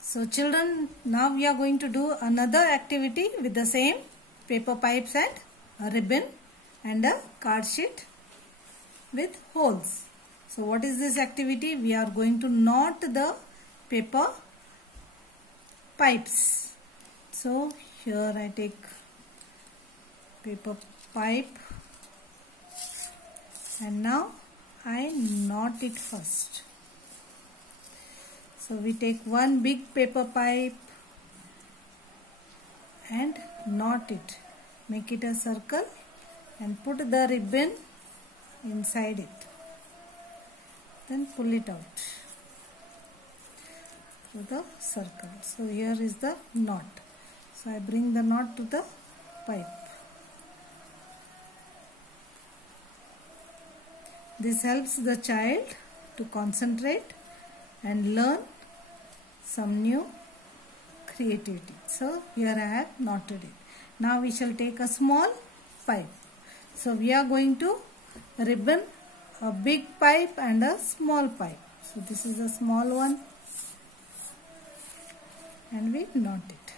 So children, now we are going to do another activity with the same paper pipes and a ribbon and a card sheet with holes. So what is this activity? We are going to knot the paper pipes. So here I take paper pipe and now I knot it first. So we take one big paper pipe and knot it. Make it a circle and put the ribbon inside it. Then pull it out to the circle. So here is the knot. So I bring the knot to the pipe. This helps the child to concentrate and learn some new creativity. So here I have knotted it. Now we shall take a small pipe. So we are going to ribbon a big pipe and a small pipe. So this is a small one and we knot it.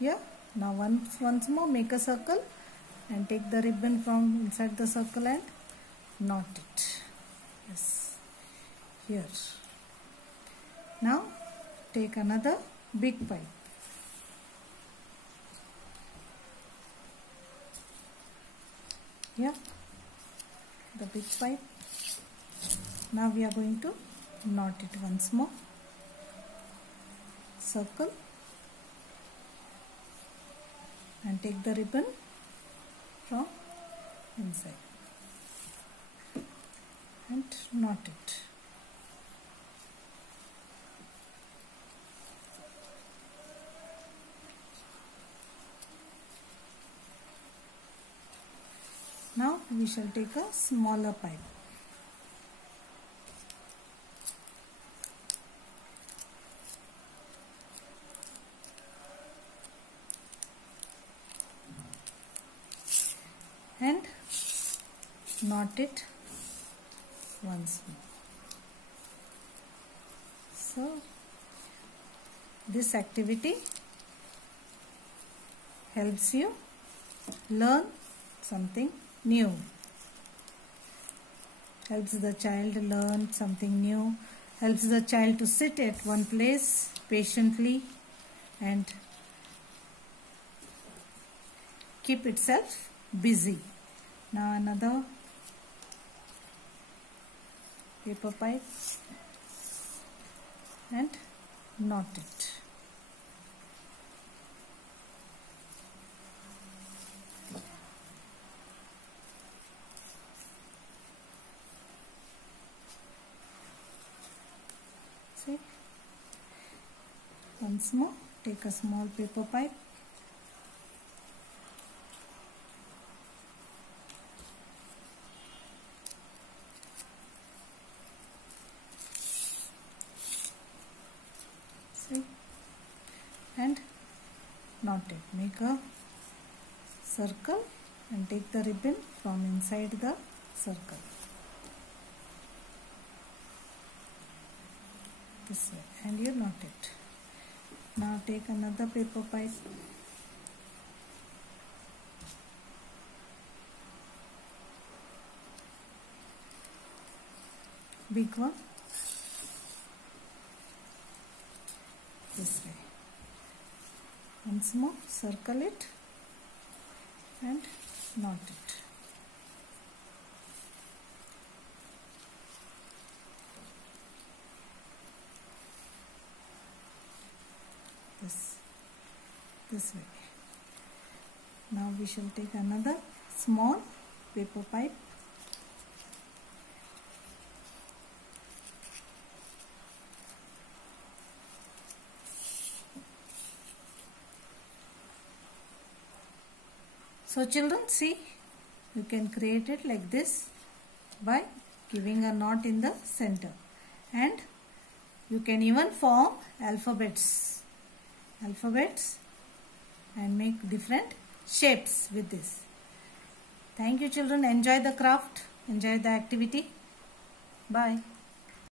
Here now once more make a circle and take the ribbon from inside the circle and knot it. Yes, here. Now take another big pipe. Here the big pipe. Now we are going to knot it once more. Circle and take the ribbon from inside and knot it. Now we shall take a smaller pipe. And knot it once more. So this activity helps you learn something new. Helps the child learn something new. Helps the child to sit at one place patiently and keep itself busy. Now another paper pipe and knot it. See? Once more, take a small paper pipe . And knot it. Make a circle and take the ribbon from inside the circle. This way and you knot it. Now take another paper pipe. Big one. This way. Once more, circle it and knot it. This way. Now we shall take another small paper pipe. So children, see, you can create it like this by giving a knot in the center, and you can even form alphabets and make different shapes with this. Thank you children. Enjoy the craft, enjoy the activity. Bye.